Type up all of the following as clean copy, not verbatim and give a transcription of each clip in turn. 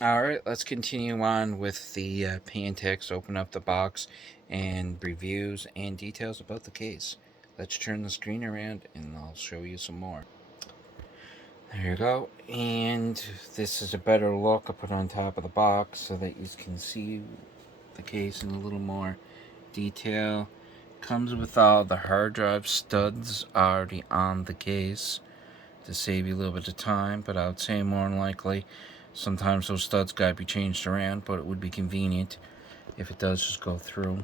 Alright, let's continue on with the Phanteks, open up the box, and reviews and details about the case. Let's turn the screen around and I'll show you some more. There you go, and this is a better look I put on top of the box so that you can see the case in a little more detail. Comes with all the hard drive studs already on the case to save you a little bit of time, but I would say more than likely sometimes those studs gotta be changed around, but it would be convenient if it does just go through.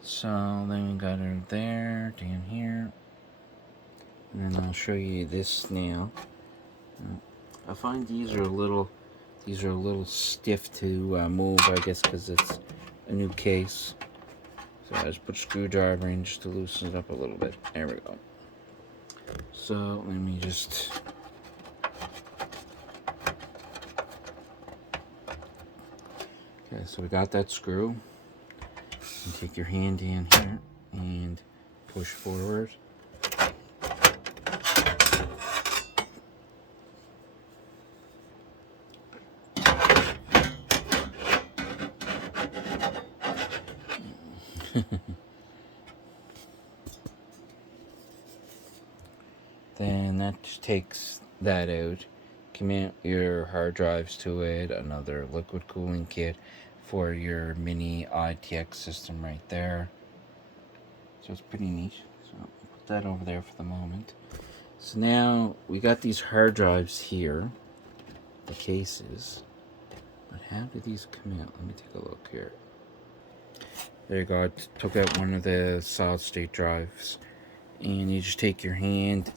So then we got it there, down here, and then I'll show you this now. I find these are a little stiff to move, I guess because it's a new case. So I just put a screwdriver in just to loosen it up a little bit. There we go. So let me just... Okay, so we got that screw. You take your hand in here and push forward. Then that just takes that out. Commit your hard drives to it, another liquid cooling kit for your mini ITX system right there. So it's pretty neat. So I'll put that over there for the moment. So now we got these hard drives here, the cases. But how do these come out? Let me take a look here. There you go. I took out one of the solid state drives, and you just take your hand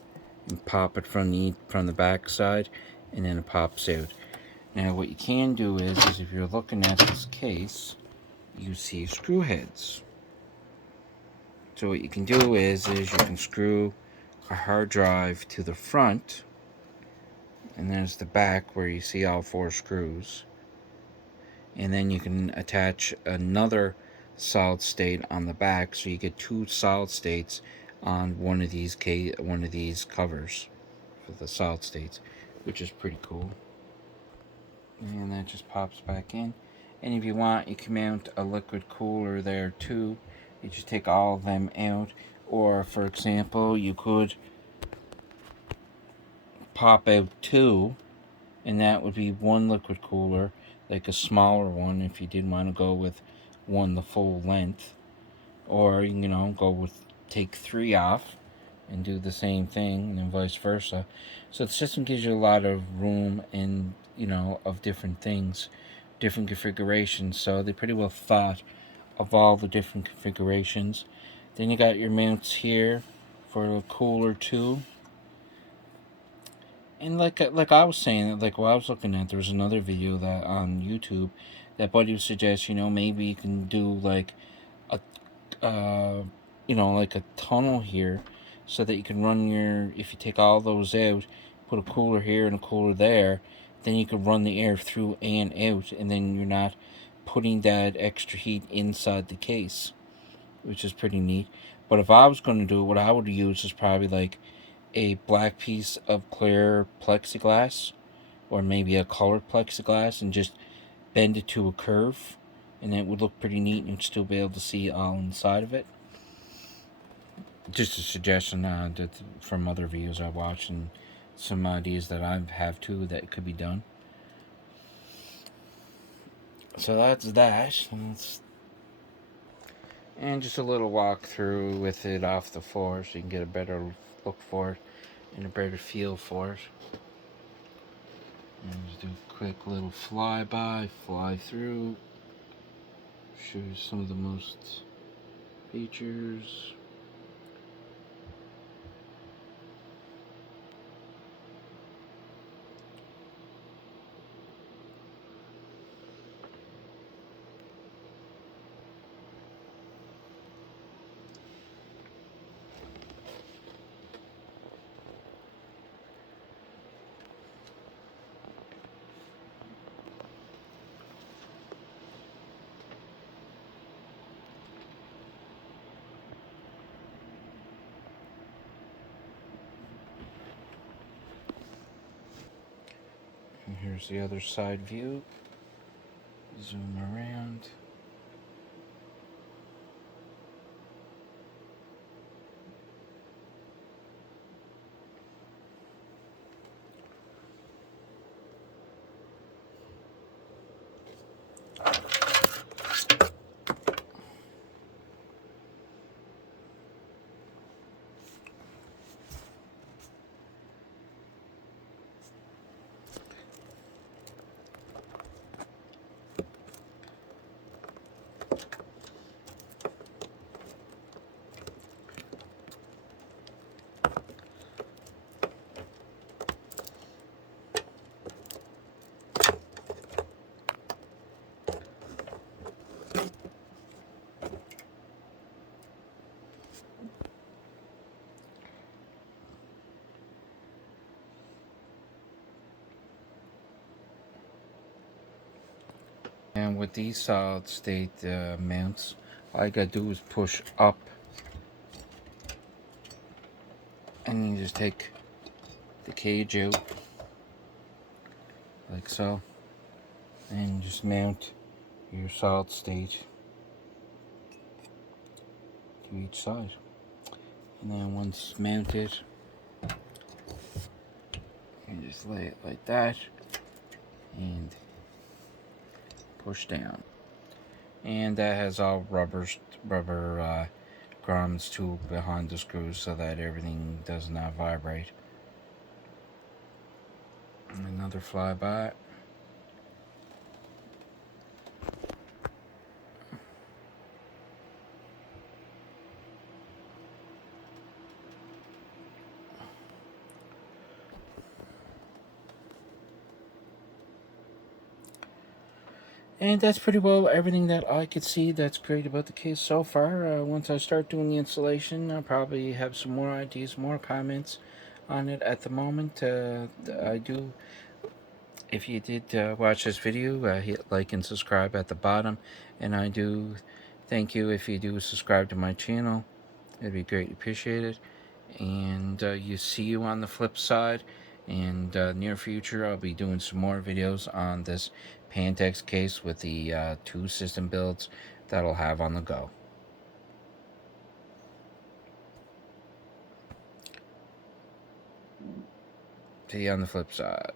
and pop it from the back side, and then it pops out. Now what you can do is if you're looking at this case, you see screw heads. So what you can do is you can screw a hard drive to the front, and there's the back where you see all 4 screws, and then you can attach another solid state on the back, so you get 2 solid states on one of these covers for the solid states, which is pretty cool. And that just pops back in. And if you want, you can mount a liquid cooler there too. You just take all of them out, or for example, you could pop out 2, and that would be 1 liquid cooler, like a smaller one if you didn't want to go with one the full length, or take 3 off and do the same thing, and then vice versa. So the system gives you a lot of room and of different things, different configurations. So they pretty well thought of all the different configurations. Then you got your mounts here for the cooler too. And like I was saying, like while I was looking at, there was another video that on YouTube that buddy would suggest, maybe you can do like a like a tunnel here, so that you can run if you take all those out, put a cooler here and a cooler there, then you can run the air through and out, and then you're not putting that extra heat inside the case, which is pretty neat. But if I was going to do it, what I would use is probably like a black piece of clear plexiglass, or maybe a colored plexiglass, and just bend it to a curve, and it would look pretty neat, and you'd still be able to see all inside of it. Just a suggestion that from other videos I watched, and some ideas that I have too that could be done. So that's that. And just a little walkthrough with it off the floor, so you can get a better look for it and a better feel for it. And just do a quick little flyby, fly through. Show you some of the most features. Here's the other side view. Zoom around. And with these solid state mounts, all you gotta do is push up, and you just take the cage out like so, and just mount your solid state to each side. And then once mounted, you just lay it like that and push down. And that has all rubber grommets too behind the screws so that everything does not vibrate. Another flyby. And that's pretty well everything that I could see that's great about the case so far. Once I start doing the installation, I'll probably have some more ideas, more comments on it. At the moment, I do, if you did watch this video, hit like and subscribe at the bottom. And I do thank you if you do subscribe to my channel. It'd be greatly appreciated. And you see you on the flip side. And near future, I'll be doing some more videos on this Phanteks case with the 2 system builds that I'll have on the go. See you on the flip side.